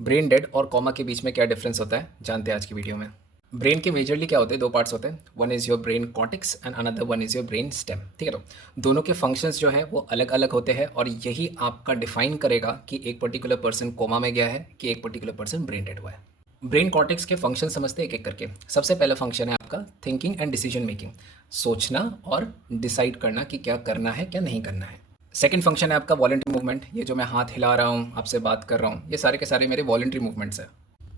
Brain dead और comma के बीच में क्या डिफरेंस होता है जानते हैं आज की वीडियो में। ब्रेन के मेजरली क्या होते हैं, दो पार्ट्स होते हैं। One is your brain cortex and another one is your brain stem. ठीक है, तो दोनों के फंक्शंस जो है वो अलग अलग होते हैं और यही आपका डिफाइन करेगा कि एक पर्टिकुलर पर्सन कोमा में गया है कि एक पर्टिकुलर पर्सन ब्रेन डेड हुआ है। ब्रेन कॉर्टेक्स के फंक्शन समझते हैं एक एक करके। सबसे पहला फंक्शन है आपका थिंकिंग एंड डिसीजन मेकिंग, सोचना और डिसाइड करना कि क्या करना है क्या नहीं करना है। सेकंड फंक्शन है आपका वॉलेंट्री मूवमेंट, ये जो मैं हाथ हिला रहा हूँ आपसे बात कर रहा हूँ ये सारे के सारे मेरे वॉलेंट्री मूवमेंट्स हैं।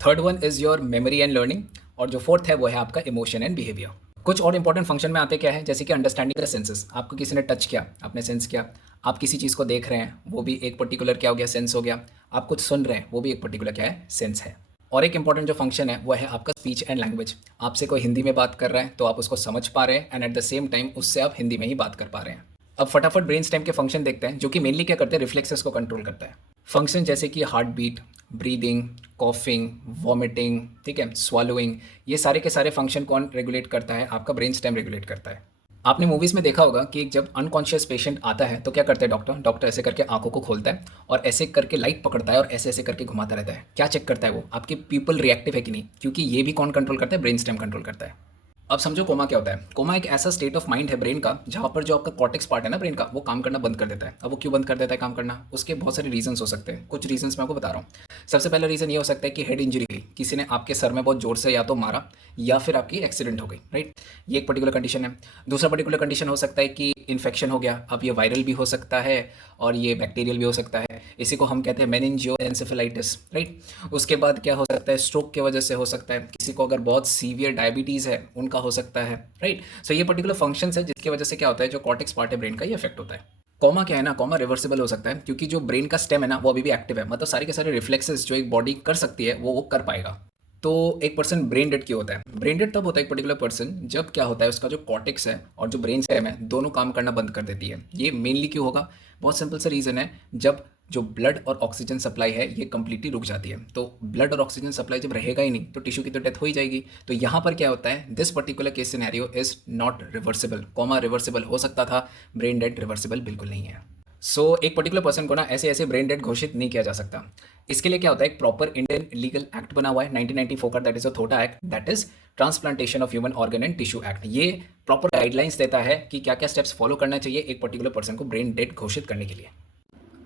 Third one is your memory and learning, और जो फोर्थ है वो है आपका इमोशन एंड बिहेवियर। कुछ और इंपॉर्टेंट फंक्शन में आते क्या है, जैसे कि अंडरस्टैंडिंग द सेंसेस, आपको किसी ने टच किया आपने सेंस किया, आप किसी चीज़ को देख रहे हैं वो भी एक पर्टिकुलर क्या हो गया, सेंस हो गया, आप कुछ सुन रहे हैं वो भी एक पर्टिकुलर क्या है, सेंस है। और एक इंपॉर्टेंट जो फंक्शन है वो है आपका स्पीच एंड लैंग्वेज, आपसे कोई हिंदी में बात कर रहा है तो आप उसको समझ पा रहे हैं and at the same time उससे आप हिंदी में ही बात कर पा रहे हैं। अब फटाफट ब्रेन स्टेम के फंक्शन देखते हैं, जो कि मेनली क्या करते हैं, रिफ्लेक्सेस को कंट्रोल करता है। फंक्शन जैसे कि heart beat, breathing, coughing, vomiting, ठीक है, स्वालोइंग, ये सारे के सारे फंक्शन कौन रेगुलेट करता है, आपका ब्रेन स्टेम रेगुलेट करता है। आपने मूवीज़ में देखा होगा कि जब अनकॉन्शियस पेशेंट आता है तो क्या करते हैं डॉक्टर, ऐसे करके आंखों को खोलता है और ऐसे करके लाइट पकड़ता है और ऐसे ऐसे करके घुमाता रहता है। क्या चेक करता है वो, आपके पीपल रिएक्टिव है कि नहीं, क्योंकि ये भी कौन कंट्रोल करता है, ब्रेन स्टेम कंट्रोल करता है। अब समझो कोमा क्या होता है। कोमा एक ऐसा स्टेट ऑफ माइंड है ब्रेन का जहाँ पर जो आपका कॉर्टेक्स पार्ट है ना ब्रेन का, वो काम करना बंद कर देता है। अब वो क्यों बंद कर देता है काम करना, उसके बहुत सारे रीजंस हो सकते हैं। कुछ रीजंस मैं आपको बता रहा हूँ। सबसे पहला रीज़न ये हो सकता है कि हेड इंजरी हुई, किसी ने आपके सर में बहुत जोर से या तो मारा या फिर आपकी एक्सीडेंट हो गई, राइट, ये एक पर्टिकुलर कंडीशन है। दूसरा पर्टिकुलर कंडीशन हो सकता है कि इन्फेक्शन हो गया, अब ये वायरल भी हो सकता है और ये बैक्टीरियल भी हो सकता है, इसी को हम कहते हैं मेनिंजियोएंसेफेलाइटिस, राइट। उसके बाद क्या हो सकता है, स्ट्रोक की वजह से हो सकता है, किसी को अगर बहुत सीवियर डायबिटीज़ है उनका हो सकता है, राइट। सो ये पर्टिकुलर फंक्शंस है जिसकी वजह से क्या होता है, जो कॉर्टेक्स पार्ट है ब्रेन का, ये इफेक्ट होता है। कॉमा क्या है ना, कॉमा रिवर्सिबल हो सकता है क्योंकि जो ब्रेन का स्टेम है ना वो अभी भी एक्टिव है, मतलब सारे के सारे रिफ्लेक्सेस जो एक बॉडी कर सकती है वो कर पाएगा। तो एक पर्सन ब्रेन डेड क्यों होता है, ब्रेन डेड तब होता है एक पर्टिकुलर पर्सन जब क्या होता है, उसका जो कॉर्टेक्स है और जो ब्रेन स्टेम है दोनों काम करना बंद कर देती है। ये मेनली क्यों होगा, बहुत सिंपल सा रीज़न है, जब जो ब्लड और ऑक्सीजन सप्लाई है ये कंप्लीटली रुक जाती है। तो ब्लड और ऑक्सीजन सप्लाई जब रहेगा ही नहीं तो टिश्यू की तो डेथ हो ही जाएगी। तो यहाँ पर क्या होता है, this particular case scenario is not reversible. Comma reversible हो सकता था, ब्रेन डेड रिवर्सिबल बिल्कुल नहीं है। एक पर्टिकुलर पर्सन को ना ऐसे ऐसे ब्रेन डेड घोषित नहीं किया जा सकता। इसके लिए क्या होता है, एक प्रॉपर इंडियन लीगल एक्ट बना हुआ है 1994 का, that is a Thotta act, that is transplantation of human organ and tissue act. ये प्रॉपर गाइडलाइंस देता है कि क्या क्या स्टेप्स फॉलो करना चाहिए एक पर्टिकुलर पर्सन को ब्रेन डेड घोषित करने के लिए।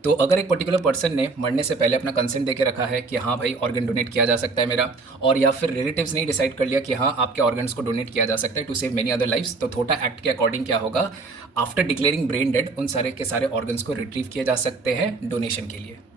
तो अगर एक पर्टिकुलर पर्सन ने मरने से पहले अपना कंसेंट दे के रखा है कि हाँ भाई ऑर्गन डोनेट किया जा सकता है मेरा, और या फिर रिलेटिव्स ने डिसाइड कर लिया कि हाँ आपके ऑर्गन्स को डोनेट किया जा सकता है to save many other lifes, तो थोटा एक्ट के अकॉर्डिंग क्या होगा, आफ्टर डिक्लेयरिंग ब्रेन डेड उन सारे के सारे ऑर्गन्स को रिट्रीव किए जा सकते हैं डोनेशन के लिए।